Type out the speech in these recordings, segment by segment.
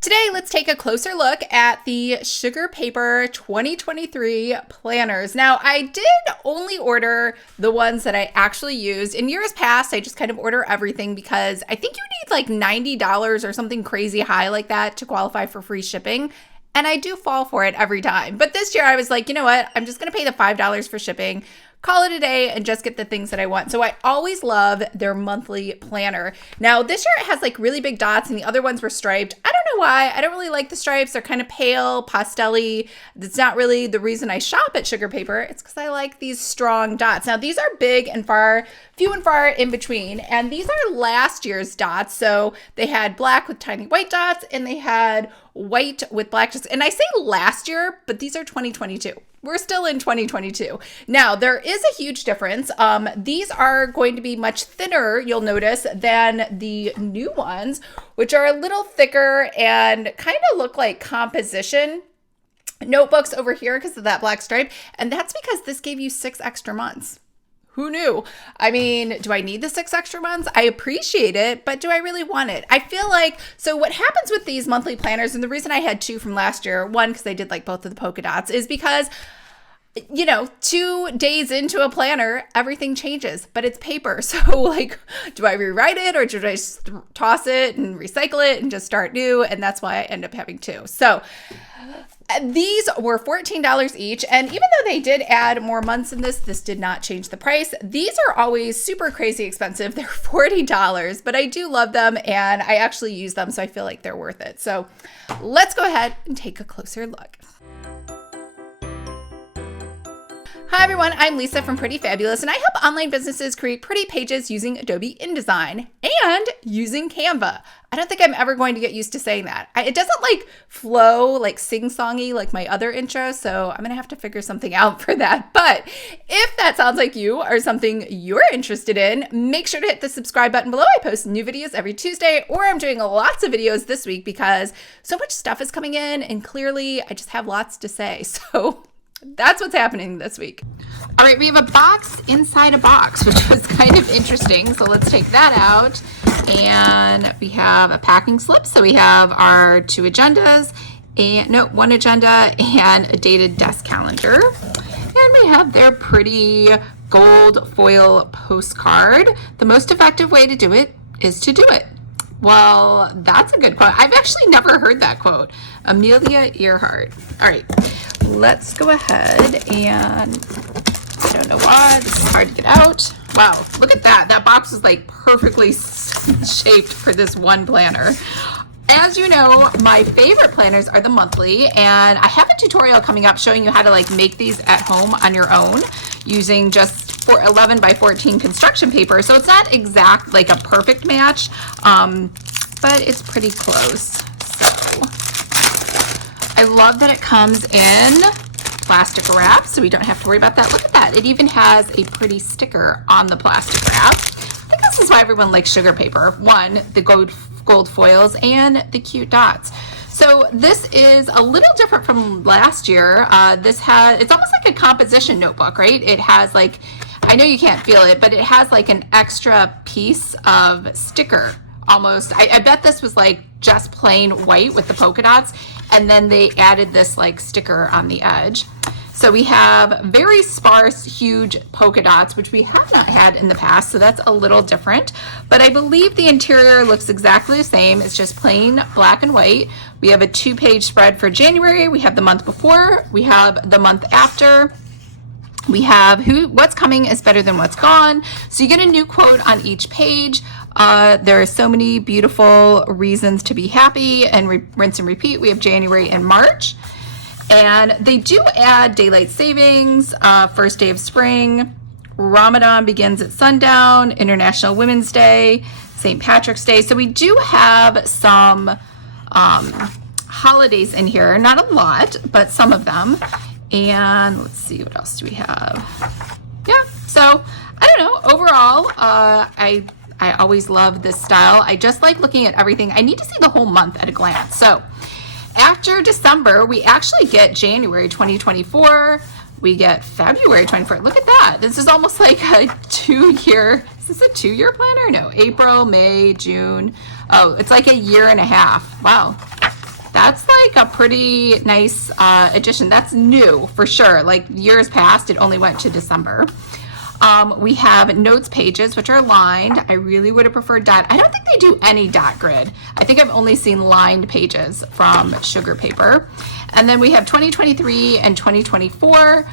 Today, let's take a closer look at the Sugar Paper 2023 planners. Now, I did only order the ones that I actually used. In years past, I just kind of order everything because I think you need like $90 or something crazy high like that to qualify for free shipping. And I do fall for it every time. But this year I was like, you know what? I'm just going to pay the $5 for shipping, call it a day, and just get the things that I want. So I always love their monthly planner. Now this year it has like really big dots and the other ones were striped. I don't know why. I don't really like the stripes. They're kind of pale, pastel-y. That's not really the reason I shop at Sugar Paper. It's because I like these strong dots. Now these are big and few and far in between. And these are last year's dots. So they had black with tiny white dots and they had white with black dots. And I say last year, but these are 2022. We're still in 2022. Now, there is a huge difference. These are going to be much thinner, you'll notice, than the new ones, which are a little thicker and kind of look like composition notebooks over here because of that black stripe. And that's because this gave you 6 extra months. Who knew? I mean, do I need the 6 extra months? I appreciate it, but do I really want it? I feel like, so what happens with these monthly planners, and the reason I had 2 from last year, one, because I did like both of the polka dots, is because, you know, 2 days into a planner, everything changes, but it's paper. So like, do I rewrite it or should I just toss it and recycle it and just start new? And that's why I end up having 2. So these were $14 each, and even though they did add more months in this did not change the price. These are always super crazy expensive. They're $40, but I do love them, and I actually use them, so I feel like they're worth it. So let's go ahead and take a closer look. Hi everyone, I'm Lisa from Pretty Fabulous, and I help online businesses create pretty pages using Adobe InDesign and using Canva. I don't think I'm ever going to get used to saying that. It doesn't like flow like sing-songy like my other intro, so I'm gonna have to figure something out for that. But if that sounds like you or something you're interested in, make sure to hit the subscribe button below. I post new videos every Tuesday, or I'm doing lots of videos this week because so much stuff is coming in, and clearly I just have lots to say. So that's what's happening this week. All right, we have a box inside a box, which was kind of interesting. So let's take that out. And we have a packing slip. So we have our 2 agendas, and 1 agenda and a dated desk calendar. And we have their pretty gold foil postcard. The most effective way to do it is to do it. Well, that's a good quote. I've actually never heard that quote. Amelia Earhart. All right, let's go ahead and I don't know why this is hard to get out. Wow, look at that. That box is like perfectly shaped for this one planner. As you know, my favorite planners are the monthly, and I have a tutorial coming up showing you how to like make these at home on your own using just 11 by 14 construction paper. So it's not exact like a perfect match, but it's pretty close. So I love that it comes in plastic wrap, so we don't have to worry about that. Look at that. It even has a pretty sticker on the plastic wrap. I think this is why everyone likes Sugar Paper. 1, the gold foils and the cute dots. So this is a little different from last year. It's almost like a composition notebook, right? It has like, I know you can't feel it, but it has like an extra piece of sticker almost. I bet this was like just plain white with the polka dots, and then they added this like sticker on the edge. So we have very sparse, huge polka dots, which we have not had in the past, so that's a little different. But I believe the interior looks exactly the same. It's just plain black and white. We have a 2-page spread for January. We have the month before. We have the month after. We have what's coming is better than what's gone. So you get a new quote on each page. There are so many beautiful reasons to be happy, and rinse and repeat. We have January and March. And they do add daylight savings, first day of spring, Ramadan begins at sundown, International Women's Day, St. Patrick's Day. So we do have some holidays in here, not a lot, but some of them. And let's see, what else do we have? Yeah, so I don't know. Overall, I always love this style. I just like looking at everything. I need to see the whole month at a glance. So after December, we actually get January 2024. We get February 24. Look at that. This is almost like a 2-year. Is this a 2-year planner? No, April, May, June. Oh, it's like a year and a half. Wow. that's like a pretty nice addition. That's new for sure. Like years past, it only went to December. We have notes pages, which are lined. I really would have preferred dot. I don't think they do any dot grid. I think I've only seen lined pages from Sugar Paper. And then we have 2023 and 2024,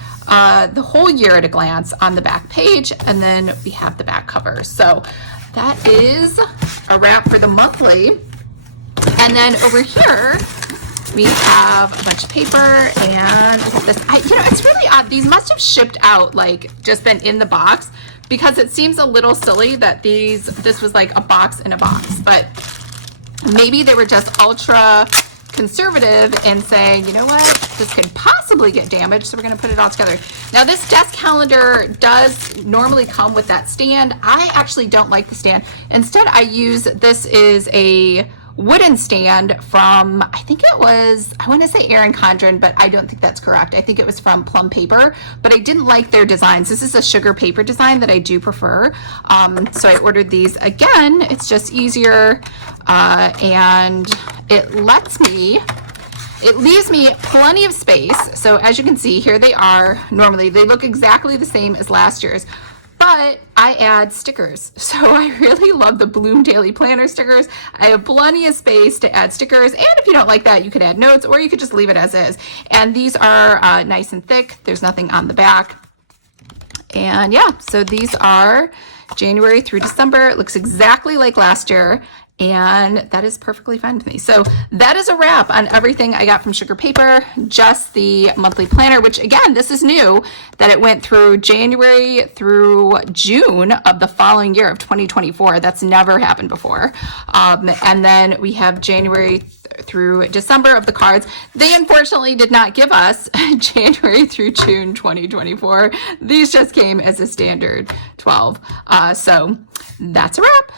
the whole year at a glance on the back page. And then we have the back cover. So that is a wrap for the monthly. And then over here, we have a bunch of paper, and I got this. It's really odd. These must have shipped out, like just been in the box, because it seems a little silly that this was like a box in a box. But maybe they were just ultra conservative in saying, you know what, this could possibly get damaged, so we're going to put it all together. Now, this desk calendar does normally come with that stand. I actually don't like the stand. Instead, this is a wooden stand from, I think it was, I want to say Erin Condren, but I don't think that's correct. I think it was from Plum Paper, but I didn't like their designs. This is a Sugar Paper design that I do prefer. So I ordered these again. It's just easier, and it leaves me plenty of space. So as you can see, here they are. Normally they look exactly the same as last year's, but I add stickers. So I really love the Bloom Daily Planner stickers. I have plenty of space to add stickers. And if you don't like that, you could add notes, or you could just leave it as is. And these are nice and thick. There's nothing on the back. And yeah, so these are January through December. It looks exactly like last year. And that is perfectly fine with me. So that is a wrap on everything I got from Sugar Paper, just the monthly planner, which again, this is new, that it went through January through June of the following year of 2024. That's never happened before. And then we have January through December of the cards. They unfortunately did not give us January through June 2024. These just came as a standard 12. So that's a wrap.